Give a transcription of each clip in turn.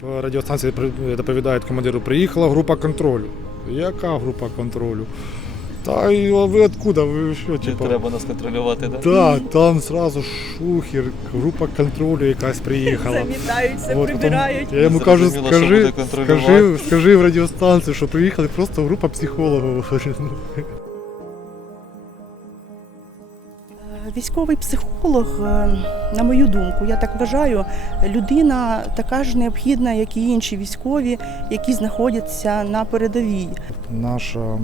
По, радіостанції при- доповідають командиру, приїхала група контролю. Яка група контролю? Та й а ви откуда? Ви що, Не типа? треба нас контролювати, так? Да, там зразу шухер, група контролю якась приїхала. Замітаються, От, прибирають. потім Я йому кажу, скажи, скажи, скажи в радіостанцію, що приїхали просто група психологів. Військовий психолог, е, на мою думку, я так вважаю, людина така ж необхідна, як і інші військові, які знаходяться на передовій. Наша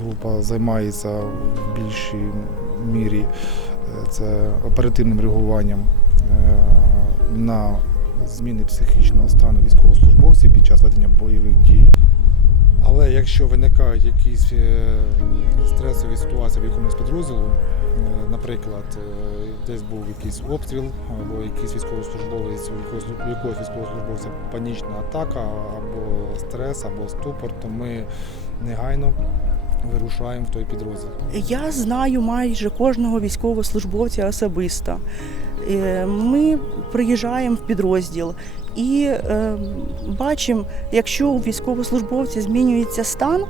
група займається в більшій мірі е, це оперативним реагуванням е, на зміни психічного стану військовослужбовців під час ведення бойових дій. Якщо виникають якісь е, стресові ситуації в якомусь підрозділу, е, наприклад, е, десь був якийсь обстріл, або якийсь військовослужбовець, якогось військовослужбовця панічна атака, або стрес, або ступор, то ми негайно вирушаємо в той підрозділ. Я знаю майже кожного військовослужбовця особисто. Е, Ми приїжджаємо в підрозділ і е, бачимо, якщо у військовослужбовця змінюється стан,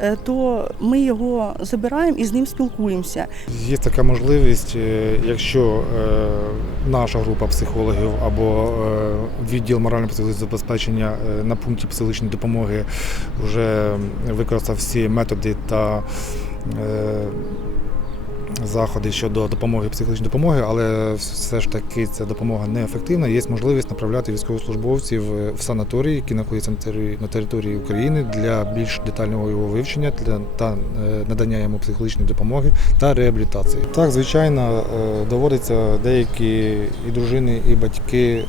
е, то ми його забираємо і з ним спілкуємося. Є така можливість, якщо наша група психологів або відділ морально-психологічного забезпечення на пункті психологічної допомоги вже використав всі методи та заходи щодо допомоги психологічної допомоги, але все ж таки ця допомога неефективна. Є можливість направляти військовослужбовців е, в санаторії, які знаходяться на території, України для більш детального його вивчення для та е, надання йому психологічної допомоги та реабілітації. Так, звичайно, е, доводиться деякі і дружини, і батьки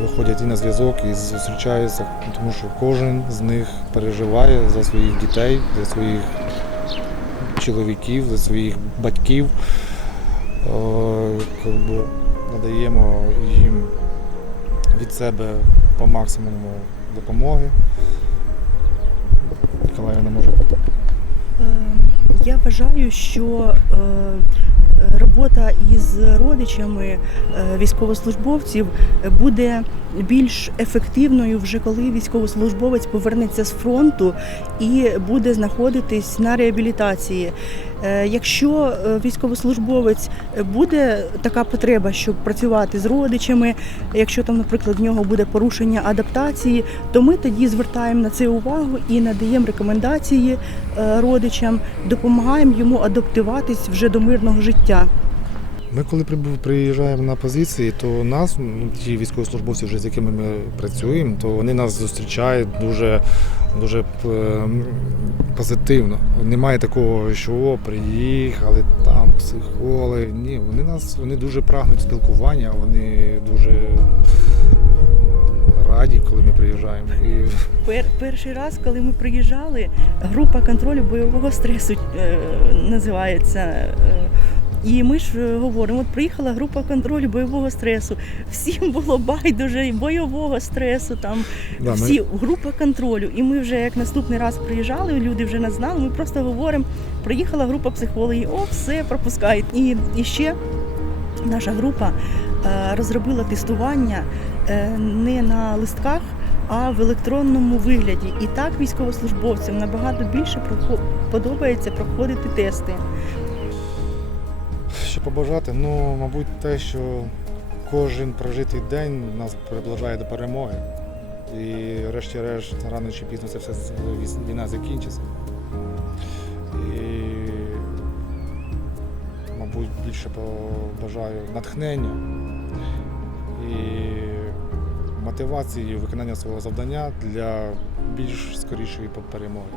виходять і на зв'язок, і зустрічаються, тому що кожен з них переживає за своїх дітей, за своїх чоловіків, за своїх батьків. Е, надаємо їм від себе по максимуму допомоги. Ніколаївна може Е, Я вважаю, що е, робота із родичами е, військовослужбовців буде більш ефективною вже коли військовослужбовець повернеться з фронту і буде знаходитись на реабілітації. Е, Якщо е, військовослужбовець буде така потреба, щоб працювати з родичами, якщо там, наприклад, в нього буде порушення адаптації, то ми тоді звертаємо на це увагу і надаємо рекомендації е, родичам, допомагаємо йому адаптуватись вже до мирного життя. Ми коли приїжджаємо на позиції, то нас, ну, ті військовослужбовці, вже з якими ми працюємо, то вони нас зустрічають дуже, дуже е, позитивно. Немає такого, що о, приїхали, там психологи. Ні, вони нас вони дуже прагнуть спілкування, вони дуже раді, коли ми приїжджаємо. І Пер, перший раз, коли ми приїжджали, група контролю бойового стресу е, називається. Е, і ми ж е, говоримо, от приїхала група контролю бойового стресу. Всім було байдуже і бойового стресу. Там да, ми- всі група контролю. І ми вже як наступний раз приїжджали, люди вже нас знали. Ми просто говоримо, приїхала група психологів, о, все пропускають. І, і ще наша група е, розробила тестування е, не на листках. А в електронному вигляді і так військовослужбовцям набагато більше подобається проходити тести. Що побажати? Ну, мабуть, те, що кожен прожитий день нас приближає до перемоги. І врешті-решт, рано чи пізно це все війна закінчиться. І, мабуть, більше побажаю натхнення і мотивації виконання свого завдання для більш скорішої перемоги.